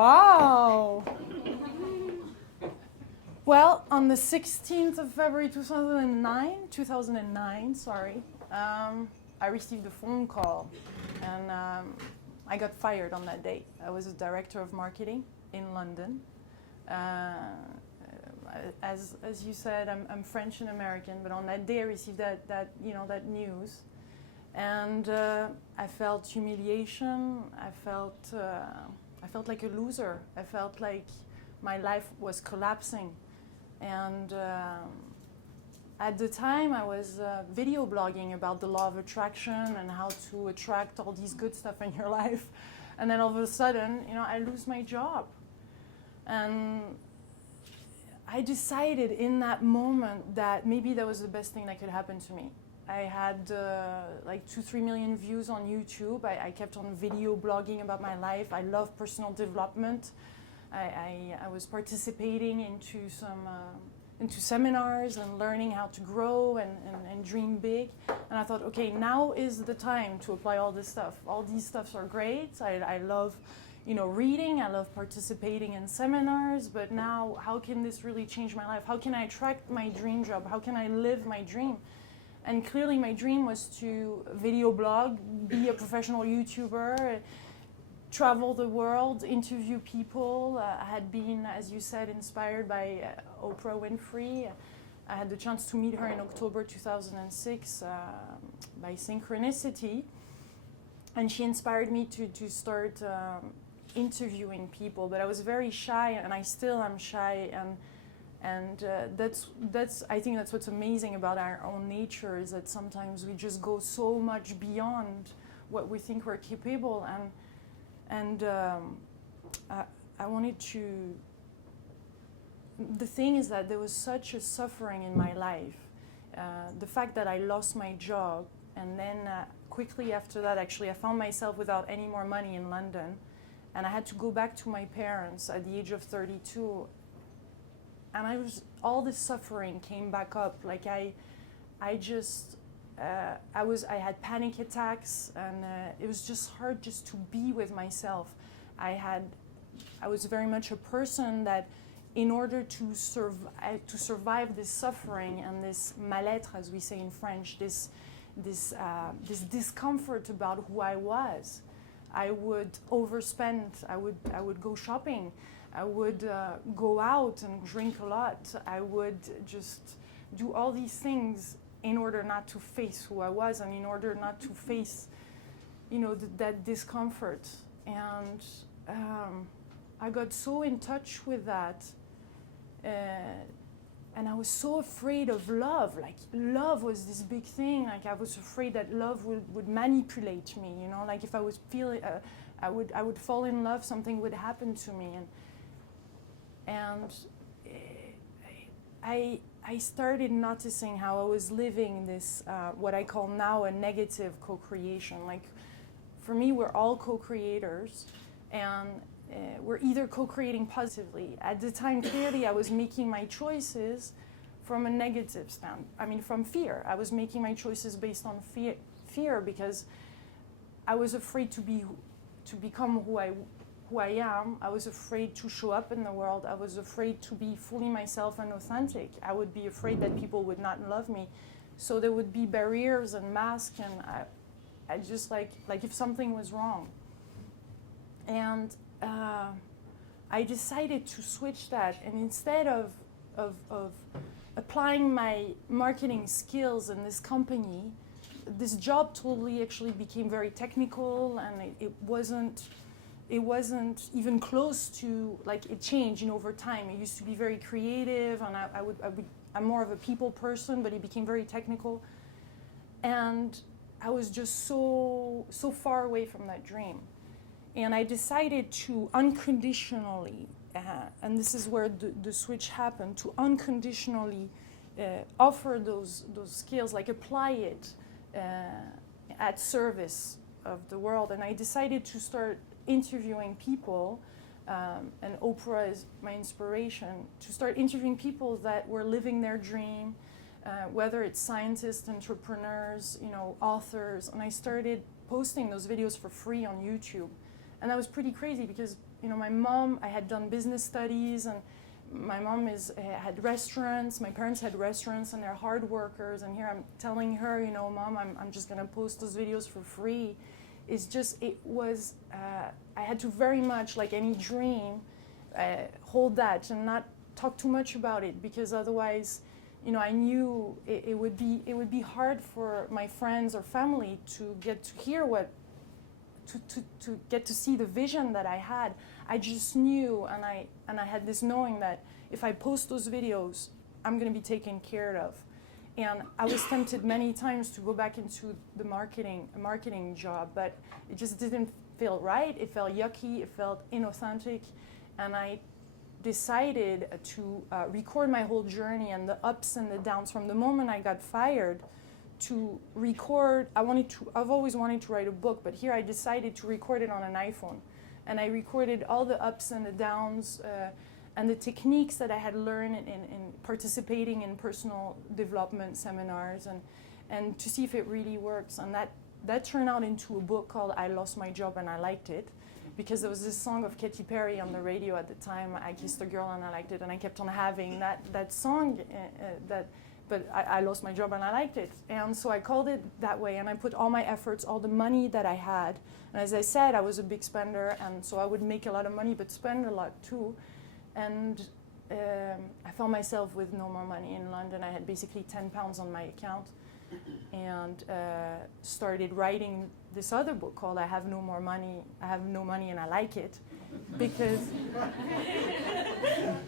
Wow! Well, on the 16th of February 2009, I received a phone call, and I got fired on that day. I was a director of marketing in London. As you said, I'm French and American, but on that day I received that news, and I felt humiliation. I felt like a loser. I felt like my life was collapsing, and at the time I was video blogging about the law of attraction and how to attract all these good stuff in your life, and then all of a sudden, I lose my job, and I decided in that moment that maybe that was the best thing that could happen to me. I had like 2-3 million views on YouTube. I kept on video blogging about my life. I love personal development. I was participating into seminars and learning how to grow and dream big. And I thought, okay, now is the time to apply all this stuff. All these stuffs are great. I love reading, I love participating in seminars, but now how can this really change my life? How can I attract my dream job? How can I live my dream? And clearly my dream was to video blog, be a professional YouTuber, travel the world, interview people. I had been, as you said, inspired by Oprah Winfrey. I had the chance to meet her in October 2006 by synchronicity. And she inspired me to start interviewing people, but I was very shy, and I still am shy, and that's I think that's what's amazing about our own nature, is that sometimes we just go so much beyond what we think we're capable, and I wanted to. The thing is that there was such a suffering in my life, the fact that I lost my job, and then quickly after that, actually, I found myself without any more money in London. And I had to go back to my parents at the age of 32. And all this suffering came back up. Like I had panic attacks, and it was just hard just to be with myself. I was very much a person that, in order to survive this suffering and this mal-être, as we say in French, this discomfort about who I was, I would overspend. I would go shopping. I would go out and drink a lot. I would just do all these things in order not to face who I was, and in order not to face, that discomfort. And I got so in touch with that. And I was so afraid of love. Like, love was this big thing. Like, I was afraid that love would manipulate me. Like if I was feeling, I would fall in love, something would happen to me. And I started noticing how I was living this, what I call now a negative co-creation. Like, for me, we're all co-creators, and we're either co-creating positively. At the time, clearly, I was making my choices from a negative from fear. I was making my choices based on fear because I was afraid to become who I am. I was afraid to show up in the world. I was afraid to be fully myself and authentic. I would be afraid that people would not love me. So there would be barriers and masks, and I just like if something was wrong. And I decided to switch that, and instead of applying my marketing skills in this company, this job totally actually became very technical, and it wasn't even close to, like, it changed over time. It used to be very creative, and I'm more of a people person, but it became very technical, and I was just so far away from that dream. And I decided to unconditionally, and this is where the switch happened, to unconditionally offer those skills, like apply it at service of the world. And I decided to start interviewing people, and Oprah is my inspiration, to start interviewing people that were living their dream, whether it's scientists, entrepreneurs, authors. And I started posting those videos for free on YouTube. And that was pretty crazy because, my mom, I had done business studies, and my mom had restaurants, my parents had restaurants, and they're hard workers, and here I'm telling her, Mom, I'm just gonna post those videos for free. I had to very much, like any dream, hold that and not talk too much about it, because otherwise, I knew it would be hard for my friends or family to get to hear to get to see the vision that I had. I just knew, and I had this knowing that if I post those videos, I'm going to be taken care of. And I was tempted many times to go back into the marketing job, but it just didn't feel right. It felt yucky. It felt inauthentic, and I decided to record my whole journey and the ups and the downs from the moment I got fired to record. I've always wanted to write a book, but here I decided to record it on an iPhone. And I recorded all the ups and the downs and the techniques that I had learned in participating in personal development seminars, and to see if it really works. And that turned out into a book called I Lost My Job and I Liked It, because there was this song of Katy Perry on the radio at the time, I Kissed a Girl and I Liked It, and I kept on having that song, but I lost my job and I liked it. And so I called it that way, and I put all my efforts, all the money that I had. And as I said, I was a big spender, and so I would make a lot of money but spend a lot too. And I found myself with no more money in London. I had basically £10 on my account, and started writing this other book called I Have No Money and I Like It, because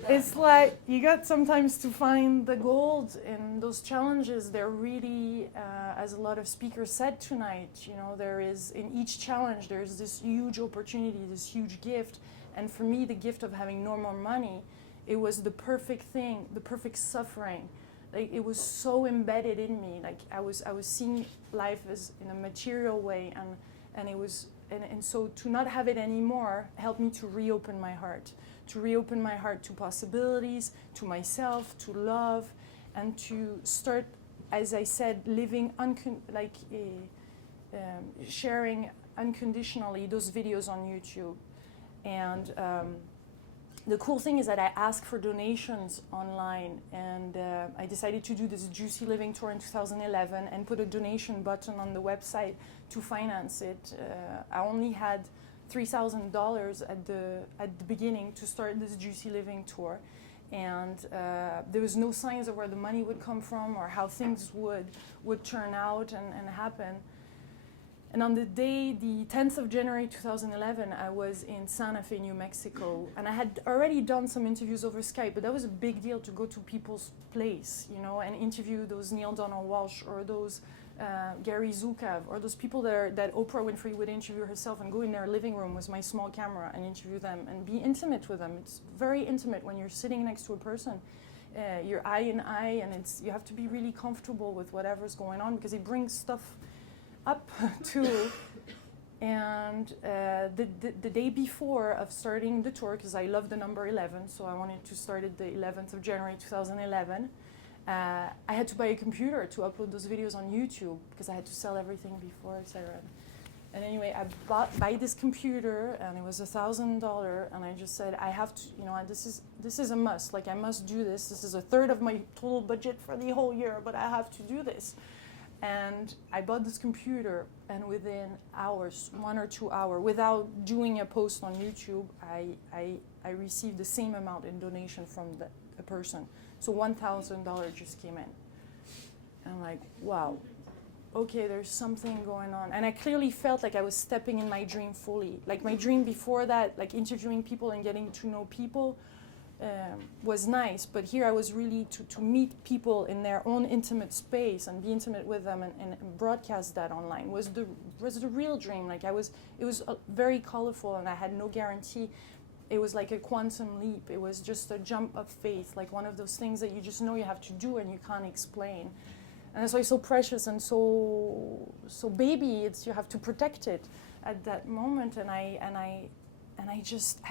it's like you got sometimes to find the gold in those challenges. They're really, as a lot of speakers said tonight, there is, in each challenge, there's this huge opportunity, this huge gift. And for me, the gift of having no more money, it was the perfect thing, the perfect suffering. Like, it was so embedded in me. Like, I was seeing life as in a material way, and so to not have it anymore helped me to reopen my heart to possibilities, to myself, to love, and to start, as I said, living sharing unconditionally those videos on YouTube. And the cool thing is that I asked for donations online, and I decided to do this Juicy Living tour in 2011 and put a donation button on the website to finance it. I only had $3,000 at the beginning to start this Juicy Living tour, and there was no signs of where the money would come from or how things would turn out and happen. And on the day, the 10th of January 2011, I was in Santa Fe, New Mexico. And I had already done some interviews over Skype, but that was a big deal to go to people's place, and interview those Neil Donald Walsh or those Gary Zukav or those people that Oprah Winfrey would interview herself, and go in their living room with my small camera and interview them and be intimate with them. It's very intimate when you're sitting next to a person. You're eye in eye, and you have to be really comfortable with whatever's going on, because it brings stuff up too. And the day before of starting the tour, because I love the number 11, so I wanted to start it the 11th of January 2011, I had to buy a computer to upload those videos on YouTube, because I had to sell everything before, etc. And anyway, I buy this computer, and it was $1,000, and I just said, I have to, this is a must. Like, I must do this. This is a third of my total budget for the whole year, but I have to do this. And I bought this computer, and within hours, 1 or 2 hours, without doing a post on YouTube, I received the same amount in donation from the person. So $1,000 just came in. And I'm like, wow, okay, there's something going on. And I clearly felt like I was stepping in my dream fully. Like, my dream before that, like interviewing people and getting to know people, was nice, but here I was really to meet people in their own intimate space and be intimate with them and broadcast that online was the real dream. Like, it was very colorful, and I had no guarantee. It was like a quantum leap. It was just a jump of faith, like one of those things that you just know you have to do and you can't explain. And that's why it's so precious and so baby. You have to protect it at that moment, and I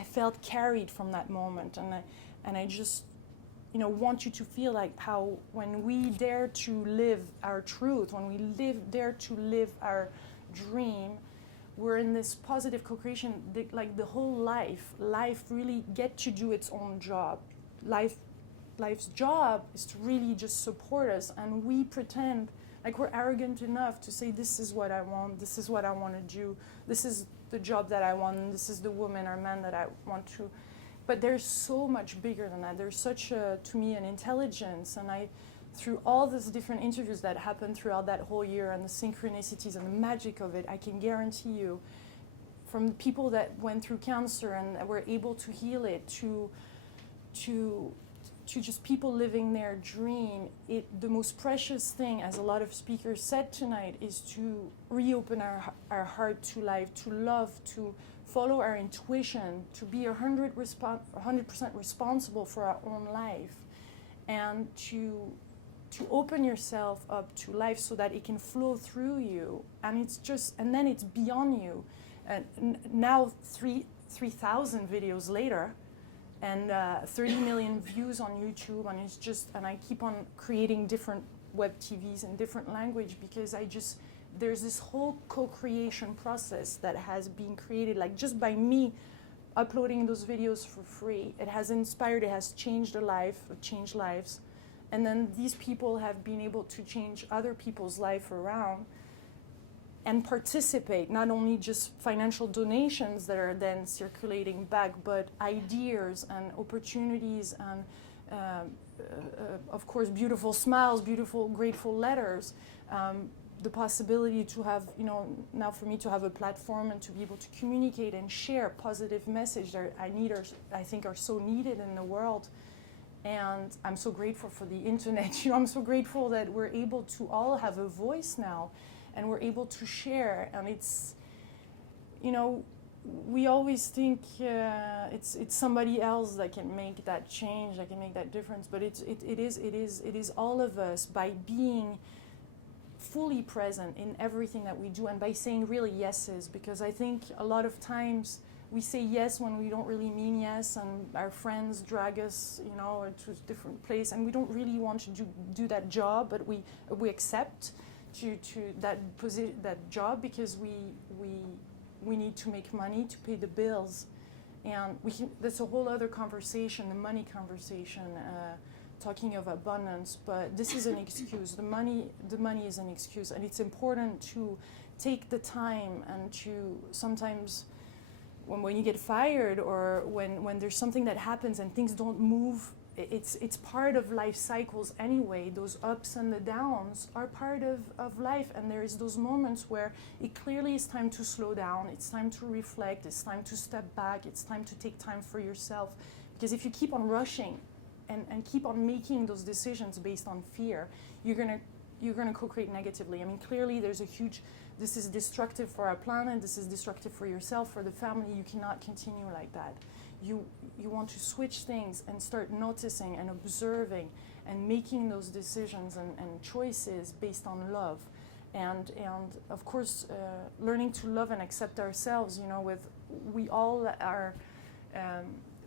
felt carried from that moment, and I just, want you to feel like how when we dare to live our truth, when we dare to live our dream, we're in this positive co-creation, like the whole life really get to do its own job. Life's job is to really just support us, and we pretend like we're arrogant enough to say, this is what I want, this is what I want to do, this is the job that I want, and this is the woman or man that I want to. But there's so much bigger than that. There's such to me, an intelligence, and through all these different interviews that happened throughout that whole year, and the synchronicities and the magic of it, I can guarantee you, from people that went through cancer and were able to heal it, to just people living their dream, the most precious thing, as a lot of speakers said tonight, is to reopen our heart to life, to love, to follow our intuition, to be 100% responsible for our own life, and to open yourself up to life so that it can flow through you, and then it's beyond you. And now 3,000 videos later, and 30 million views on YouTube, and I keep on creating different web TVs in different language, because there's this whole co-creation process that has been created, like just by me uploading those videos for free. It has inspired, it has changed changed lives. And then these people have been able to change other people's life around and participate, not only just financial donations that are then circulating back, but ideas and opportunities and, of course, beautiful smiles, beautiful, grateful letters. The possibility to have, now for me to have a platform and to be able to communicate and share positive message that I think are so needed in the world. And I'm so grateful for the internet. I'm so grateful that we're able to all have a voice now, and we're able to share. And it's, we always think it's somebody else that can make that change, that can make that difference. But it is all of us, by being fully present in everything that we do, and by saying really yeses, because I think a lot of times we say yes when we don't really mean yes, and our friends drag us, to a different place, and we don't really want to do that job, but we accept to that job because we need to make money to pay the bills, and that's a whole other conversation, the money conversation. Talking of abundance, but this is an excuse. The money is an excuse, and it's important to take the time, and to sometimes when you get fired, or when there's something that happens and things don't move, it's part of life cycles anyway. Those ups and the downs are part of life, and there is those moments where it clearly is time to slow down, it's time to reflect, it's time to step back, it's time to take time for yourself, because if you keep on rushing and keep on making those decisions based on fear, you're gonna co-create negatively. I mean, clearly there's this is destructive for our planet, this is destructive for yourself, for the family. You cannot continue like that. You want to switch things and start noticing and observing and making those decisions and choices based on love. And of course, learning to love and accept ourselves,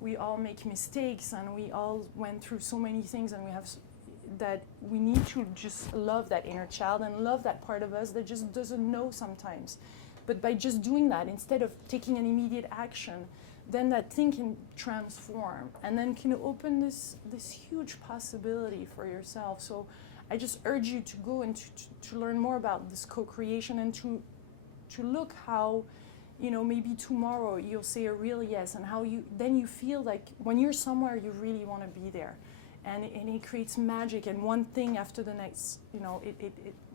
we all make mistakes, and we all went through so many things, and we need to just love that inner child and love that part of us that just doesn't know sometimes. But by just doing that, instead of taking an immediate action, then that thing can transform, and then can open this huge possibility for yourself. So I just urge you to go and to learn more about this co-creation, and to look how, maybe tomorrow you'll say a real yes, and how you feel like when you're somewhere you really want to be there, and it creates magic, and one thing after the next,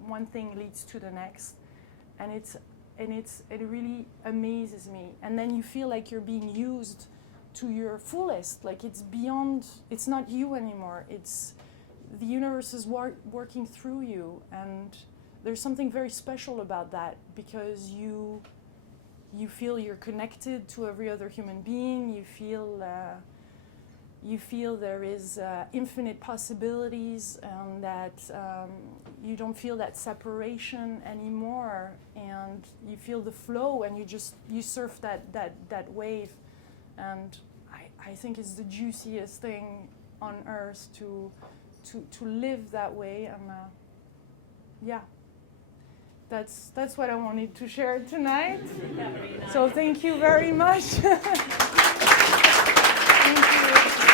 one thing leads to the next, and it really amazes me. And then you feel like you're being used to your fullest, like it's not you anymore, it's the universe is working through you, and there's something very special about that, because you feel you're connected to every other human being. You feel there is infinite possibilities, and that you don't feel that separation anymore, and you feel the flow, and you surf that wave. And I think it's the juiciest thing on earth to live that way. And that's what I wanted to share tonight. Nice. So thank you very much. Thank you.